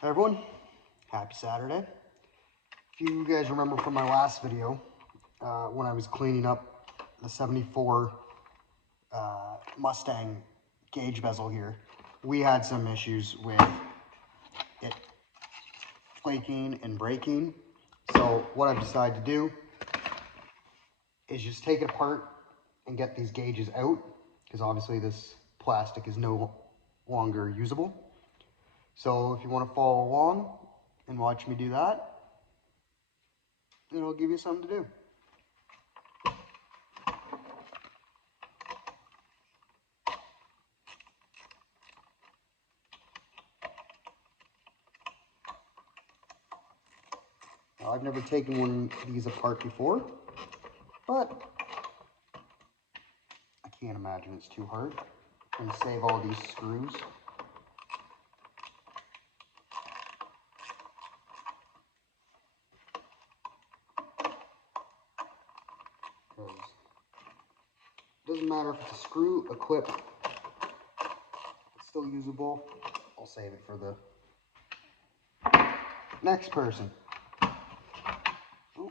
Hey everyone, happy Saturday. If you guys remember from my last video, when I was cleaning up the 74 Mustang gauge bezel here, we had some issues with it flaking and breaking. So what I've decided to do is just take it apart and get these gauges out, because obviously this plastic is no longer usable. So if you want to follow along and watch me do that, it'll give you something to do. Now, I've never taken one of these apart before, but I can't imagine it's too hard. I'm going to save all these screws. Because it doesn't matter if it's a screw, a clip, it's still usable. I'll save it for the next person. Oh,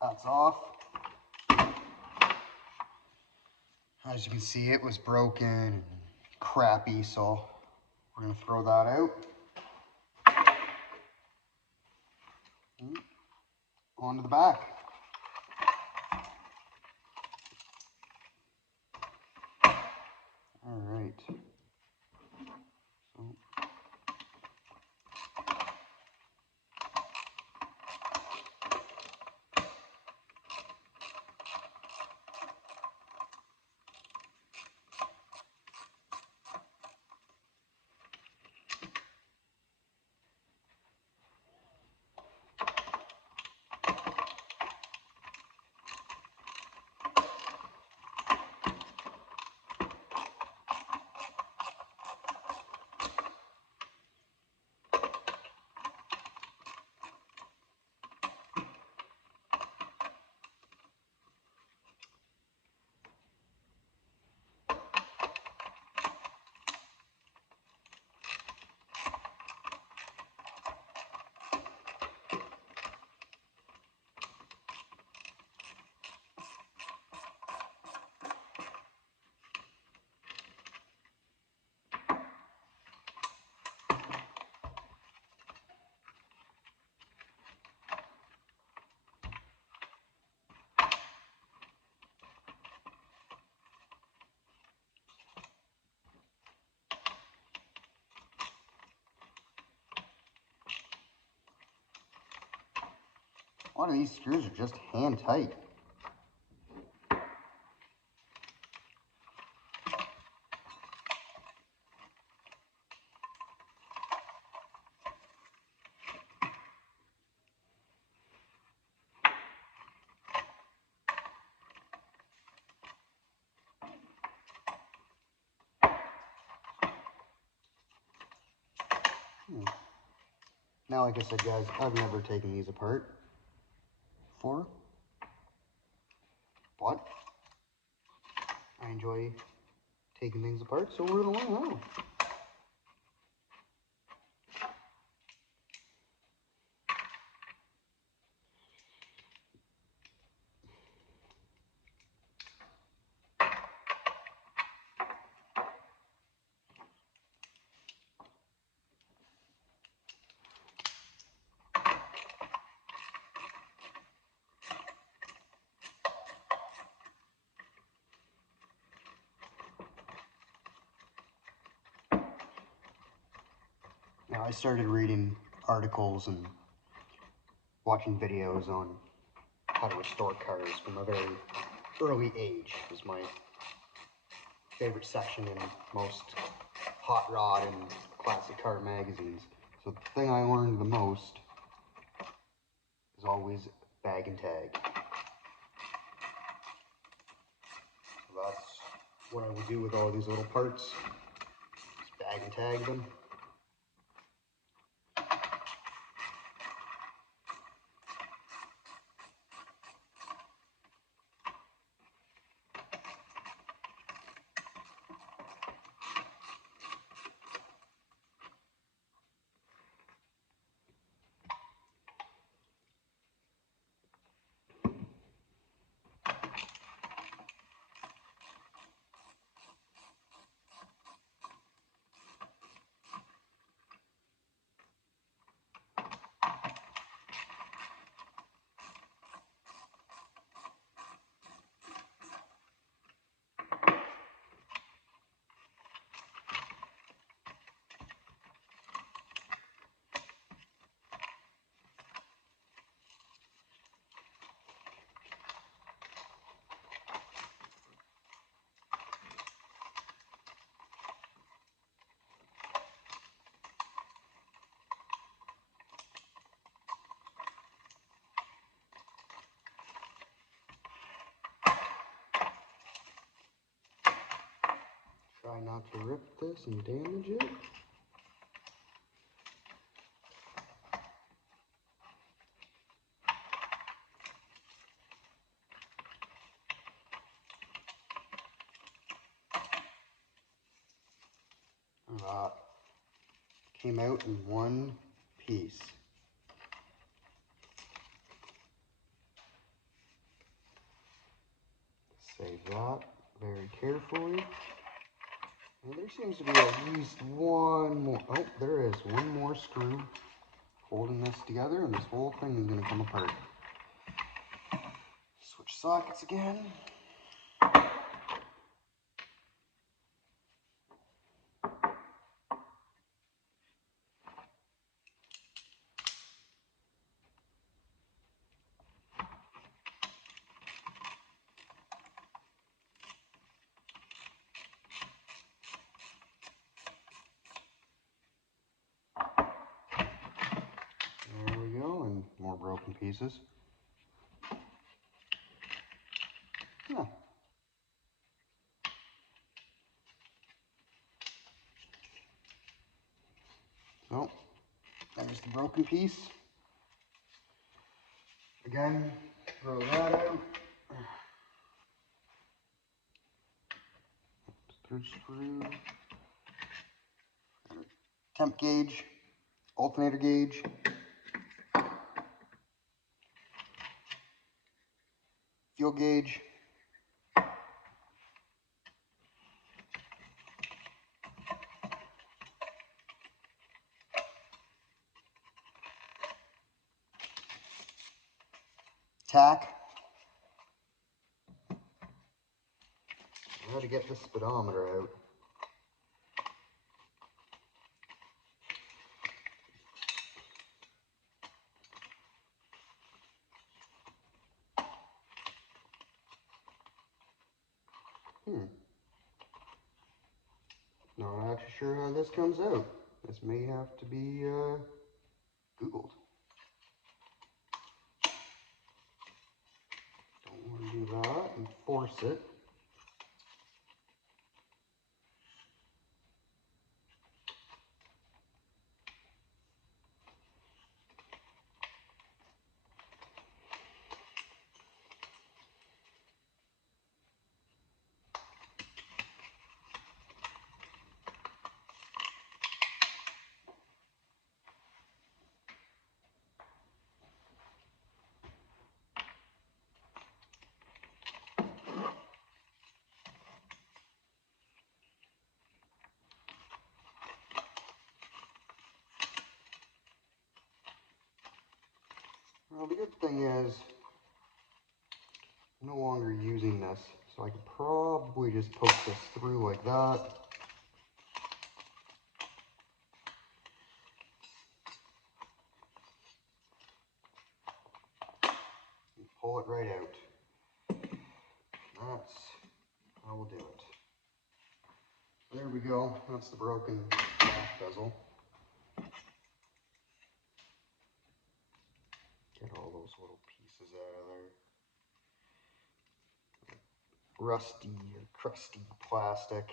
that's off. As you can see, it was broken and crappy, so we're going to throw that out. Onto the back. All right. So, a lot of these screws are just hand tight. Now, like I said, guys, I've never taken these apart before, but I enjoy taking things apart, so we're gonna learn how. Now, I started reading articles and watching videos on how to restore cars from a very early age. It was my favorite section in most hot rod and classic car magazines. So the thing I learned the most is always bag and tag. So that's what I will do with all these little parts, just bag and tag them. Try not to rip this and damage it. That came out in one piece. Save that very carefully. And there seems to be at least one more. Oh, there is one more screw holding this together, and this whole thing is going to come apart. Switch sockets again. There we go, and more broken pieces. Yeah. So, there's the broken piece. Again, throw that out. Third screw. Temp gauge, alternator gauge. Fuel gauge. Tack. I had to get the speedometer out. Not actually sure how this comes out. This may have to be Googled. Don't want to do that and force it. Well, the good thing is, I'm no longer using this, so I could probably just poke this through like that. And pull it right out. That's how we'll do it. There we go, that's the broken back bezel. Get all those little pieces out of there. Rusty or crusty plastic.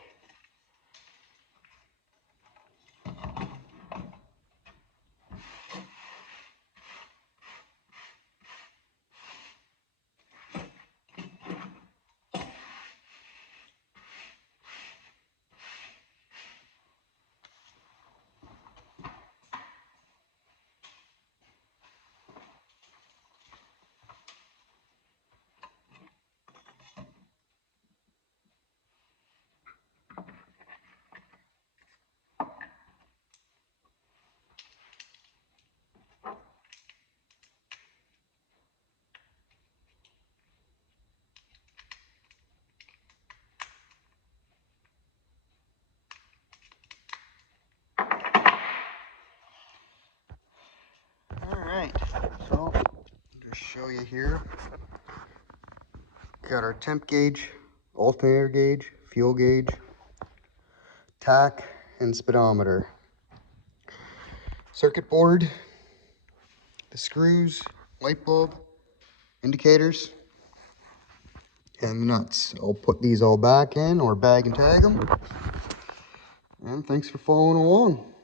Alright, so I'll just show you here. Got our temp gauge, alternator gauge, fuel gauge, tack, and speedometer. Circuit board, the screws, light bulb, indicators, and the nuts. I'll put these all back in or bag and tag them. And thanks for following along.